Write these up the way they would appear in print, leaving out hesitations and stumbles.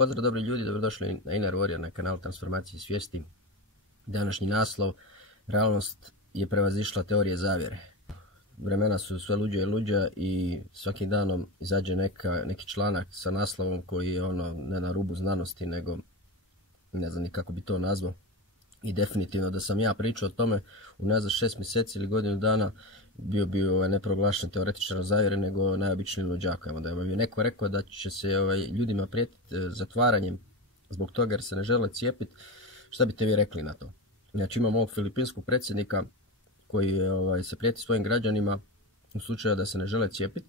Pozdrav dobri ljudi, dobrodošli na Inner Warrior na kanal Transformacije svijesti. Današnji naslov: realnost je prevazišla teorije zavjere. Vremena su sve luđa i luđa i svakim danom izađe neki članak sa naslovom koji je ne na rubu znanosti, nego ne znam ni kako bi to nazvao. I definitivno da sam ja pričao o tome unazad 6 mjeseci ili godinu dana, bio bi ne proglašen teoretičar zavjere, nego najobičniji luđak. Evo, da vam je neko rekao da će se ljudima prijetiti zatvaranjem zbog toga jer se ne žele cijepiti, šta biste vi rekli na to? Znači, imamo ovog filipinskog predsjednika koji se prijeti svojim građanima u slučaju da se ne žele cijepiti.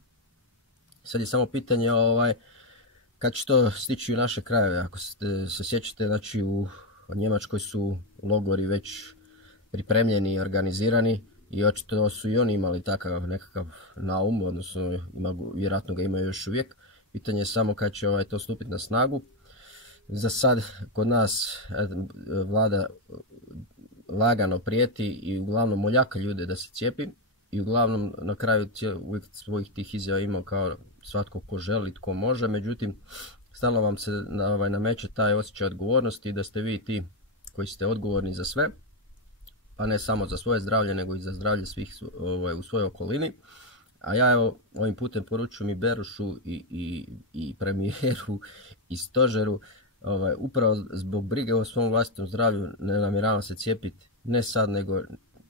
Sad je samo pitanje kad će to stići u naše krajeve. Ako se sjećate, znači u Njemačkoj su logori već pripremljeni i organizirani i očito su i oni imali takav nekakav naum, odnosno vjerojatno ga imaju još uvijek. Pitanje je samo kad će to stupiti na snagu. Za sad kod nas vlada lagano prijeti i uglavnom moljaka ljude da se cijepi i uglavnom na kraju uvijek svojih tih izjava imao kao svatko ko želi, tko može. Međutim, stalno vam se nameće taj osjećaj odgovornosti da ste vi ti koji ste odgovorni za sve, pa ne samo za svoje zdravlje nego i za zdravlje svih u svojoj okolini. A ja ovim putem poručujem i Berošu i premijeru i stožeru, upravo zbog brige o svom vlastitom zdravlju ne namjeravam se cijepiti, ne sad nego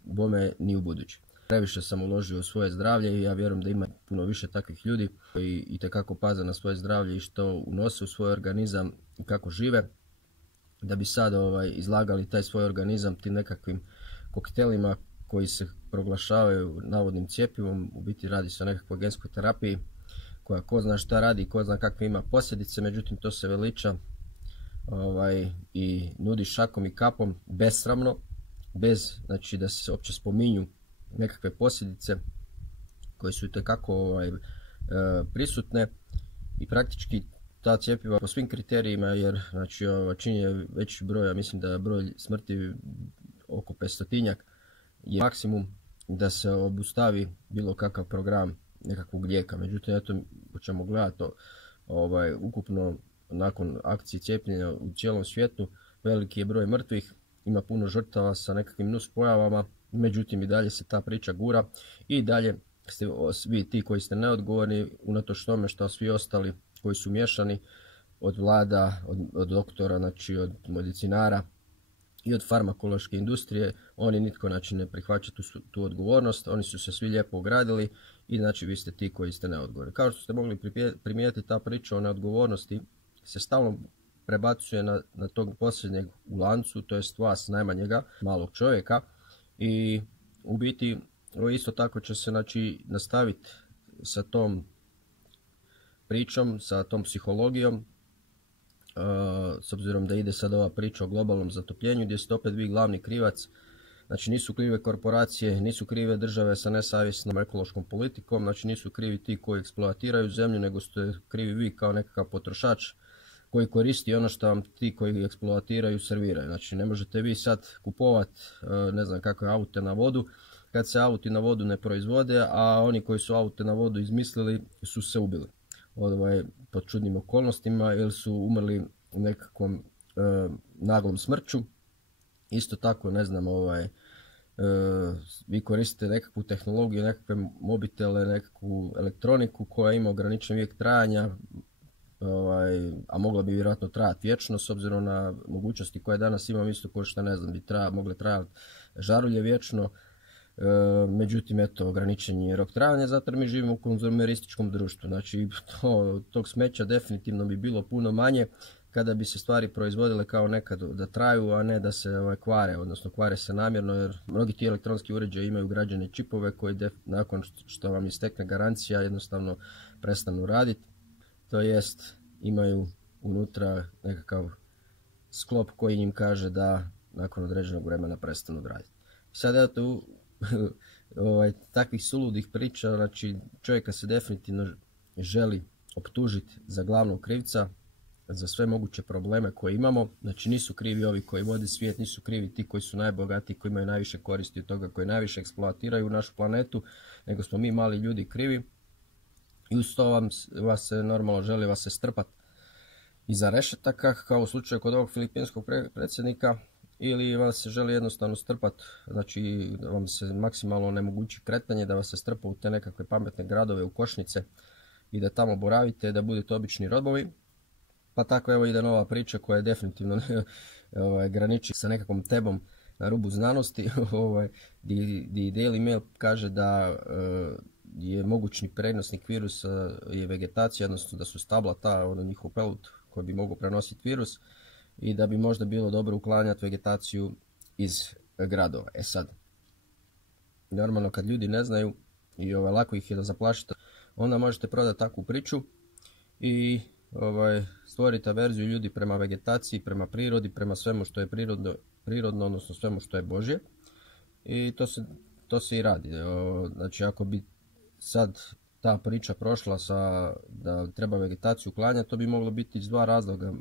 bome ni u buduće. Previše sam uložio u svoje zdravlje i ja vjerujem da ima puno više takvih ljudi koji itekako paze na svoje zdravlje i što unose u svoj organizam i kako žive, da bi sad izlagali taj svoj organizam tim nekakvim koktelima koji se proglašavaju navodnim cjepivom. U biti radi se o nekakvoj genskoj terapiji koja ko zna šta radi i ko zna kakve ima posljedice, međutim to se veliča i nudi šakom i kapom besramno, bez znači da se uopće spominju nekakve posljedice koje su itekako prisutne i praktički ta cjepiva po svim kriterijima, jer znači čini je veći broj, ja mislim da je broj smrti oko 500-tinjak, je maksimum da se obustavi bilo kakav program nekakvog lijeka. Međutim, eto, ćemo gledati ukupno nakon akcije cijepljenja u cijelom svijetu, veliki je broj mrtvih, ima puno žrtava sa nekakvim nuspojavama, međutim i dalje se ta priča gura i dalje ste svi ti koji ste neodgovorni, unatoč tome što svi ostali koji su miješani od vlada, od doktora, znači od medicinara i od farmakološke industrije, oni nitko znači ne prihvaća tu odgovornost, oni su se svi lijepo ogradili i znači vi ste ti koji ste neodgovorni. Kao što ste mogli primijetiti, ta priča o neodgovornosti se stalno prebacuje na tog posljednjeg u lancu, to jest vas najmanjega, malog čovjeka, i u biti isto tako će se znači nastaviti sa tom pričom, sa tom psihologijom, s obzirom da ide sad ova priča o globalnom zatopljenju gdje ste opet vi glavni krivac. Znači nisu krive korporacije, nisu krive države sa nesavjesnom ekološkom politikom, znači nisu krivi ti koji eksploatiraju zemlju, nego ste krivi vi kao nekakav potrošač koji koristi ono što vam ti koji eksploatiraju serviraju. Znači ne možete vi sad kupovati ne znam kakve aute na vodu kad se auti na vodu ne proizvode, a oni koji su aute na vodu izmislili su se ubili pod čudnim okolnostima ili su umrli nekakvom naglom smrću. Isto tako, ne znam, vi koristite nekakvu tehnologiju, nekakve mobitele, nekakvu elektroniku koja ima ograničen vijek trajanja, a mogla bi vjerojatno trajati vječno s obzirom na mogućnosti koje danas imam, isto kao što ne znam, bi mogle trajati žarulje vječno. Međutim, eto, ograničen je rok trajanja, zato mi živimo u konzumerističkom društvu. Znači, tog smeća definitivno bi bilo puno manje kada bi se stvari proizvodile kao nekad da traju, a ne da se kvare, odnosno kvare se namjerno, jer mnogi ti elektronski uređaji imaju ugrađene čipove koji nakon što vam istekne garancija jednostavno prestanu raditi. To jest, imaju unutra nekakav sklop koji im kaže da nakon određenog vremena prestanu raditi. Sad eto, takvih suludih priča, znači čovjeka se definitivno želi optužiti za glavnog krivca, za sve moguće probleme koje imamo. Znači nisu krivi ovi koji vode svijet, nisu krivi ti koji su najbogatiji, koji imaju najviše koristi od toga, koji najviše eksploatiraju našu planetu, nego smo mi mali ljudi krivi. I uz to vas se normalno želi vas se strpati iza rešetaka, kao u slučaju kod ovog filipinskog predsjednika, ili vas se želi jednostavno strpati, znači da vam se maksimalno onemogući kretanje, da vas se strpa u te nekakve pametne gradove, u košnice i da tamo boravite, da budete obični robovi. Pa tako evo ide nova priča koja je definitivno graniči sa nekakvom tebom na rubu znanosti, gdje Daily Mail kaže da je mogućni prenosnik virusa je vegetacija, odnosno da su stabla ta, njihov pelut koji bi mogao prenositi virus i da bi možda bilo dobro uklanjati vegetaciju iz gradova. E sad, normalno kad ljudi ne znaju i lako ih je da zaplašite, onda možete prodati takvu priču i stvoriti averziju ljudi prema vegetaciji, prema prirodi, prema svemu što je prirodno, odnosno svemu što je Božje. I to se i radi. Znači ako bi sad ta priča prošla da treba vegetaciju uklanjati, to bi moglo biti iz dva razloga.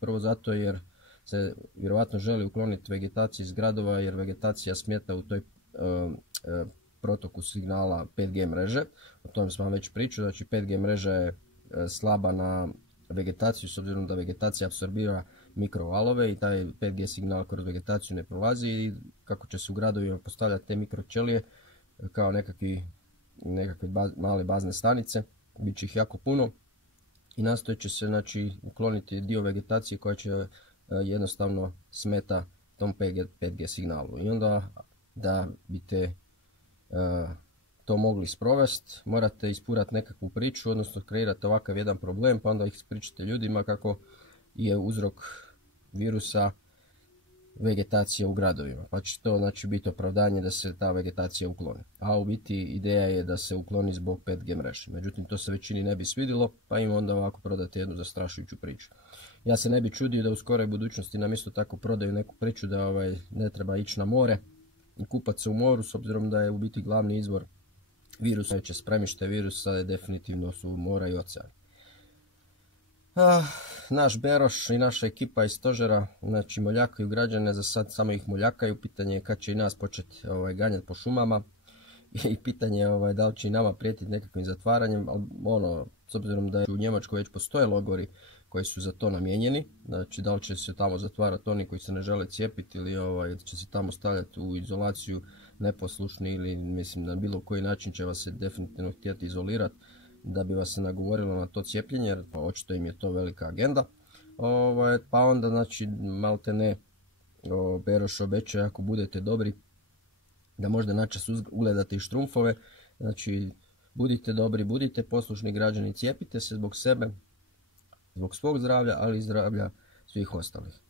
Prvo zato jer se vjerovatno želi ukloniti vegetaciju iz gradova, jer vegetacija smeta u toj protoku signala 5G mreže. O tom sam vam već pričao, znači 5G mreža je slaba na vegetaciju, s obzirom da vegetacija apsorbira mikrovalove i taj 5G signal kroz vegetaciju ne prolazi, i kako će se u gradovima postavljati te mikroćelije kao nekakve male bazne stanice, bit će ih jako puno i nastojat će se znači ukloniti dio vegetacije koja će jednostavno smeta tom 5G signalu. I onda da biste to mogli sprovesti, morate ispurati nekakvu priču, odnosno kreirate ovakav jedan problem, pa onda ih ispričate ljudima kako je uzrok virusa vegetacija u gradovima, pa će to znači biti opravdanje da se ta vegetacija ukloni. A u biti ideja je da se ukloni zbog 5G mreže. Međutim, to se većini ne bi svidjelo, pa im onda ovako prodate jednu zastrašujuću priču. Ja se ne bi čudio da u skoroj budućnosti nam isto tako prodaju neku priču da ne treba ići na more i kupati se u moru, s obzirom da je u biti glavni izvor virusa, će spremište virusa definitivno su mora i ocean. Naš Beroš i naša ekipa iz stožera, znači moljakaju građane, za sad samo ih moljakaju, pitanje je kad će i nas početi ganjati po šumama i pitanje je da li će i nama prijetiti nekakvim zatvaranjem, ali s obzirom da u Njemačkoj već postoje logori koji su za to namijenjeni, znači da li će se tamo zatvarati oni koji se ne žele cijepiti ili će se tamo stavljati u izolaciju neposlušni, ili mislim na bilo koji način će vas se definitivno htjeti izolirati da bi vas se nagovorilo na to cijepljenje, jer očito im je to velika agenda. Pa onda znači malte ne Beroš obećaje, ako budete dobri da možda načas ugledate i štrumfove, znači budite dobri, budite poslušni građani, cijepite se zbog sebe, zbog svog zdravlja, ali i zdravlja svih ostalih.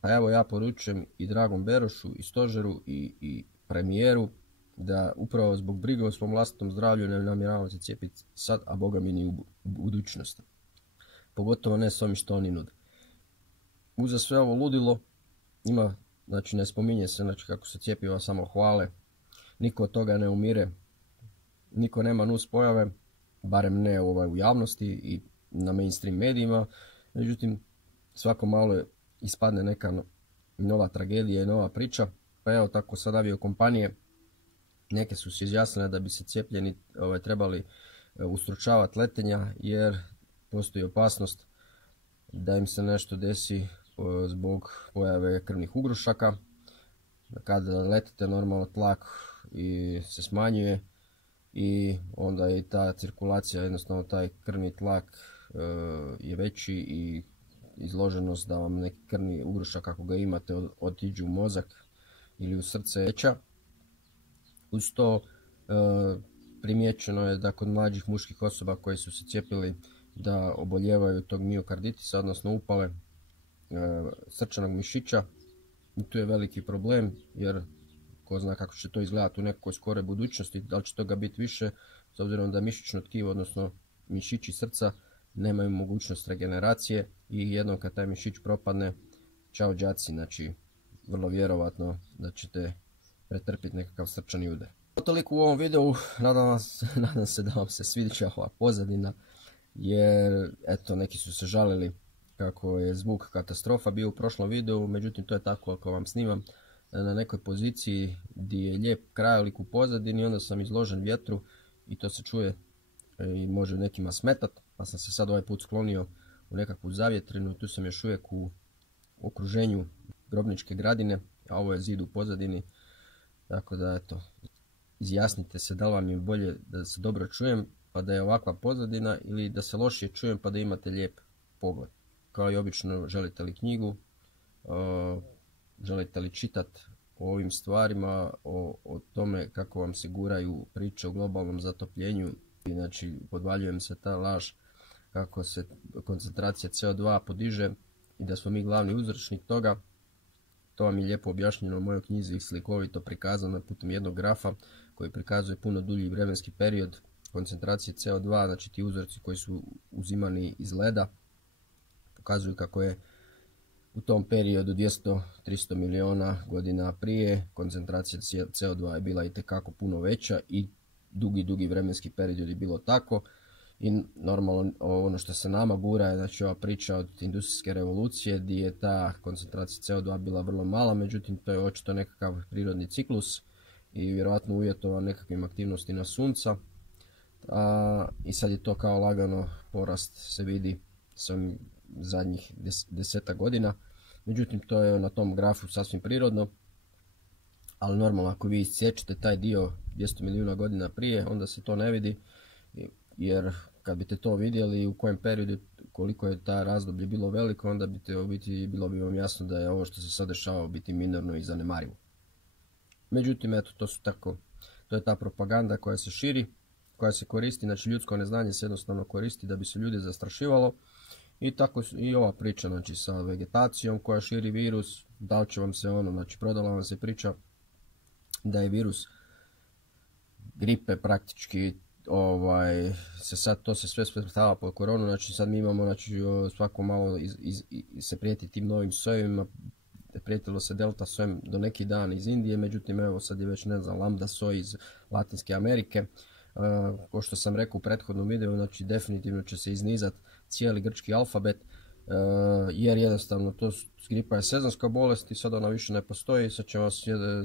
A evo ja poručujem i dragom Berošu i stožeru i premijeru da upravo zbog brige o svom vlastitom zdravlju ne namjeravamo se cijepiti sad, a boga mi ni u budućnosti. Pogotovo ne s ovim što oni nude. Uza sve ovo ludilo ima, znači ne spominje se znači kako se cjepiva samo hvale, niko od toga ne umire, niko nema nus pojave, barem ne u javnosti i na mainstream medijima. Međutim, svako malo ispadne neka nova tragedija i nova priča. Pa evo tako sad aviokompanije, neke su se izjasnile da bi se cijepljeni trebali ustručavati letenja, jer postoji opasnost da im se nešto desi zbog pojave krvnih ugrušaka. Kada letite normalno tlak se smanjuje i onda je ta cirkulacija, jednostavno taj krvni tlak je veći i izloženost da vam neki krvni ugrušak, ako ga imate, otiđu u mozak ili u srce veća. Uz to primijećeno je da kod mlađih muških osoba koji su se cijepili da oboljevaju tog miokarditisa, odnosno upale srčanog mišića. I tu je veliki problem, jer ko zna kako će to izgledati u nekoj skoroj budućnosti, da li će toga biti više, s obzirom da mišićno tkivo, odnosno mišići srca, nemaju mogućnost regeneracije i jednom kad taj mišić propadne, čao đaci, znači vrlo vjerovatno da ćete pretrpiti nekakav srčani udar. Toliko u ovom videu, nadam se da vam se sviđa ova pozadina, jer eto neki su se žalili kako je zvuk katastrofa bio u prošlom videu, međutim to je tako ako vam snimam na nekoj poziciji gdje je lijep krajolik u pozadini, onda sam izložen vjetru i to se čuje i može nekima smetati, pa sam se sad ovaj put sklonio u nekakvu zavjetrinu. Tu sam još uvijek u okruženju Grobničke gradine, a ovo je zid u pozadini. Tako da eto, izjasnite se da li vam je bolje da se dobro čujem pa da je ovakva pozadina ili da se lošije čujem pa da imate lijep pogled. Kao i obično, želite li knjigu, želite li čitati o ovim stvarima, o tome kako vam se guraju priče o globalnom zatopljenju. Znači, podvaljujem se ta laž kako se koncentracija CO2 podiže i da smo mi glavni uzročnik toga. To vam je lijepo objašnjeno u mojoj knjizi, slikovito prikazano putem jednog grafa koji prikazuje puno dulji vremenski period koncentracije CO2, znači ti uzorci koji su uzimani iz leda pokazuju kako je u tom periodu 200-300 milijuna godina prije koncentracija CO2 je bila itekako puno veća i dugi vremenski period je bilo tako. I normalno ono što se nama gura je znači ova priča od industrijske revolucije gdje je ta koncentracija CO2 bila vrlo mala, međutim to je očito nekakav prirodni ciklus i vjerojatno uvjetovan nekakvim aktivnostima sunca. I sad je to kao lagano porast se vidi sam zadnjih 10 godina. Međutim to je na tom grafu sasvim prirodno, ali normalno ako vi isciječete taj dio 200 milijuna godina prije onda se to ne vidi, jer kad biste to vidjeli u kojem periodu koliko je ta razdoblje bilo veliko, onda bilo bi vam jasno da je ovo što se sad dešava biti minorno i zanemarivo. Međutim, eto, to je ta propaganda koja se širi, koja se koristi, znači ljudsko neznanje se jednostavno koristi da bi se ljude zastrašivalo. I tako i ova priča, znači sa vegetacijom koja širi virus, da li će vam se znači prodala vam se priča da je virus gripe praktički, to se sve svrstava pod koronu, znači sad mi imamo, znači svako malo se prijeti tim novim sojevima, prijetilo se delta sojem do neki dan iz Indije, međutim evo sad je već ne znam lambda soj iz Latinske Amerike. Kao što sam rekao u prethodnom videu, znači definitivno će se iznizati cijeli grčki alfabet, jer jednostavno gripa je sezonska bolest i sad ona više ne postoji. Sad će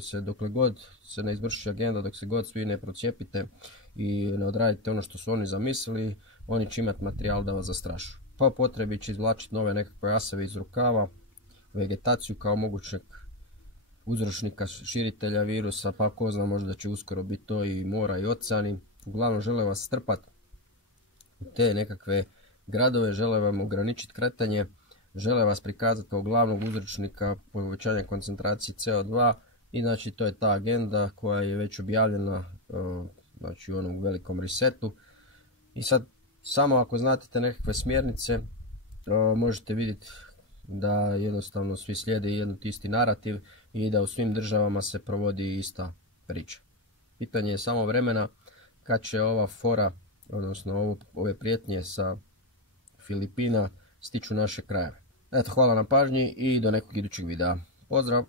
se dokle god se ne izvrši agenda, dok se god svi ne procijepite i ne odradite ono što su oni zamislili, oni će imati materijal da vas zastrašu. Pa potrebi će izvlačiti nove nekakve aseve iz rukava, vegetaciju kao mogućeg uzročnika širitelja virusa, pa ko zna, možda će uskoro biti to i mora i oceani. Uglavnom žele vas strpati u te nekakve gradove, žele vam ograničiti kretanje, žele vas prikazati kao glavnog uzročnika povećanja koncentracije CO2 i znači to je ta agenda koja je već objavljena znači u onom velikom resetu. I sad samo ako znate te nekakve smjernice možete vidjeti da jednostavno svi slijede jedan isti narativ i da u svim državama se provodi ista priča. Pitanje je samo vremena kad će ova fora, odnosno ove prijetnje sa Filipina stiću naše krajeve. Eto, hvala na pažnji i do nekog idućeg videa. Pozdrav!